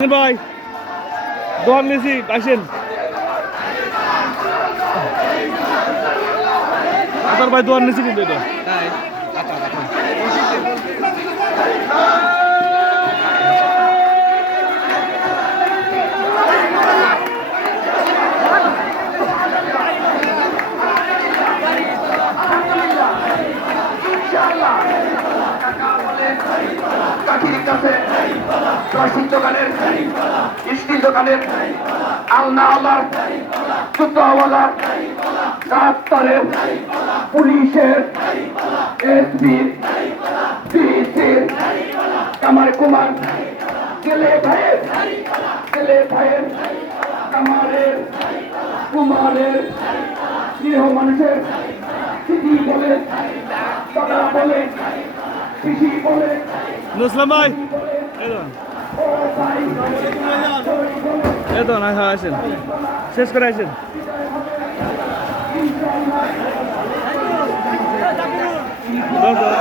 ভাই। দোয়ার নিয়েছি আসেন। আপনার ভাই দোয়ার নিয়েছি কিন্তু এটা। দোকানের স্টিল দোকানের আলনাওয়ালার জুতোওয়ালার ডাক্তারের পুলিশের এসপির পিসির কামার কুমার গেলে ভাইয়ের গেলে ভাইয়ের কামারের কুমারের গৃহ মানুষের স্মৃতি বলে দাদা বলে কৃষি বলে নুসলাম ভাই। এই তো না হ্যাঁ আসেন। শেষ করে আসেন। দাও, দাও।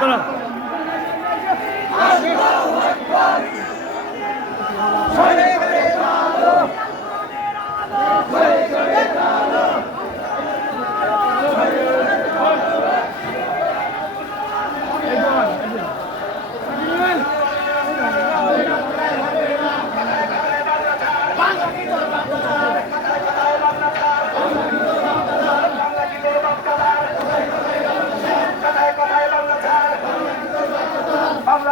দাঁড়াও।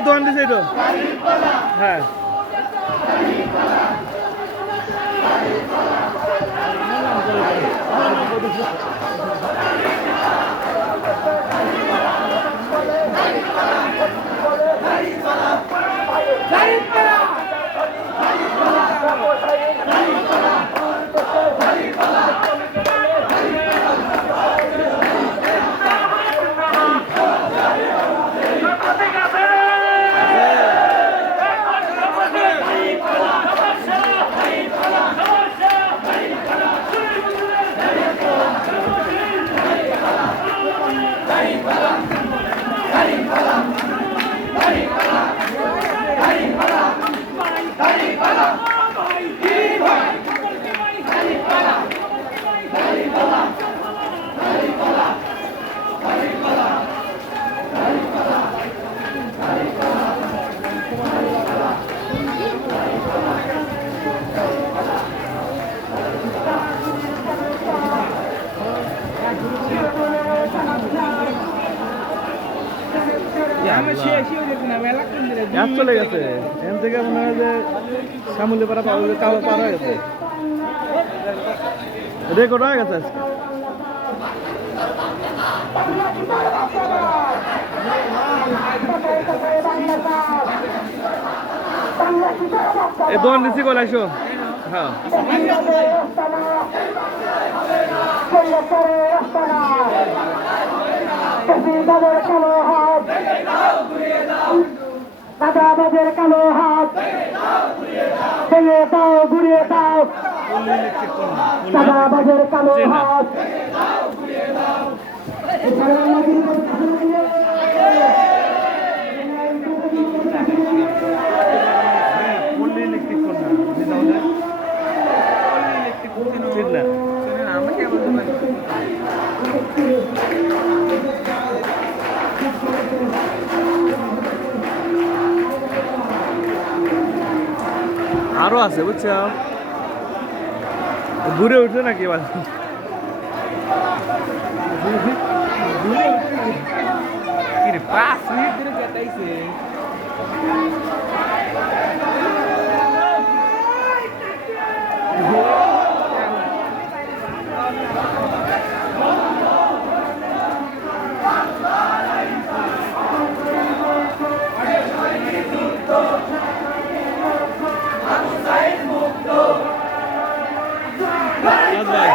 বাবা দোকান দিছে এটা হ্যাঁ। গ্যাস চলে গেছে। এখান থেকে মনে হয় যে শ্যামলি পাড়া পাওয়া যায় কালো পার হয়ে গেছে। রেকর্ড হয়ে গেছে আজকে। এই দোকান নিচে কলে আসো। হ্যাঁ। বাজার কালো হাত দাদা আমাদের কালো হাত ভেঙে দাও ঘুরিয়ে দাও দাদা আমাদের কালো হাত আরও আছে বুঝছ? ঘুরে উঠছে নাকি এবার? পাঁচ মিনিট ধরে কাটাইছে ভাই।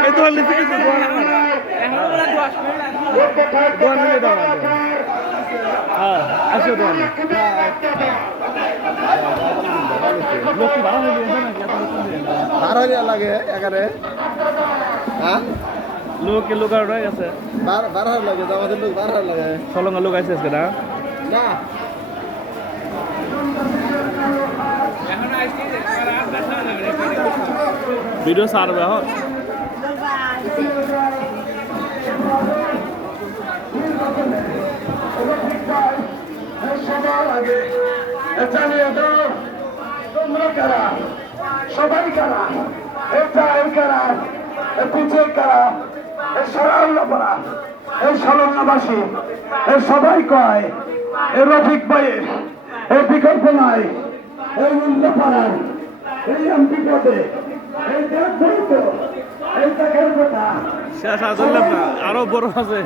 এই তো লিখে দিতে দোয়া দাও হ্যাঁ আসো দোয়া লোক কি ভাড়া হয়ে গেছে নাকি এত না? বারো হাজার লাগে এখানে হ্যাঁ লোক লোক আর রয়ে গেছে বারো হাজার লাগে আমাদের লোক বারো হাজার লাগে সলঙ্গা লোক আছে আজকে না না ভিডিও সারবে এখন তোমরা কারা সবাই এ এ এ সবাই কয় এ রফিক ভাইয়ের, এই বিকল্প নাই এই উল্লাপাড়ার এই এমপি পদে। শেষ আর না? আরও বড় আছে।